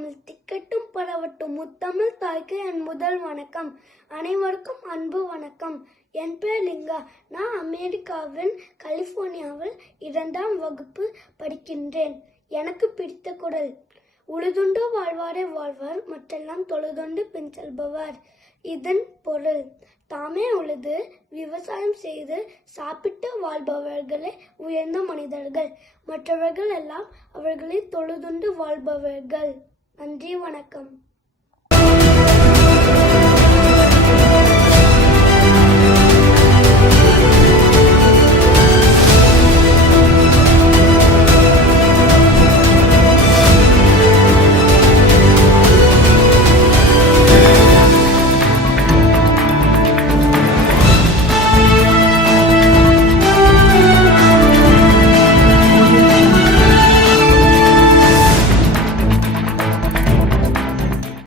தமிழ் திக்கட்டும் பரவட்டும் முத்தமிழ் தாய்க்கு என் முதல் வணக்கம். அனைவருக்கும் அன்பு வணக்கம். என் பேர் லிங்கா. நான் அமெரிக்காவின் கலிபோர்னியாவில் 2ஆம் வகுப்பு படிக்கின்றேன். எனக்கு பிடித்த குறள்: உழுதுண்டு வாழ்வாரே வாழ்வார், மற்றெல்லாம் தொழுதுண்டு பின் செல்பவர். இதன் பொருள்: தாமே உழுது விவசாயம் செய்து சாப்பிட்டு வாழ்பவர்களே உயர்ந்த மனிதர்கள், மற்றவர்கள் எல்லாம் அவர்களை தொழுதுண்டு வாழ்பவர்கள். நன்றி, வணக்கம்.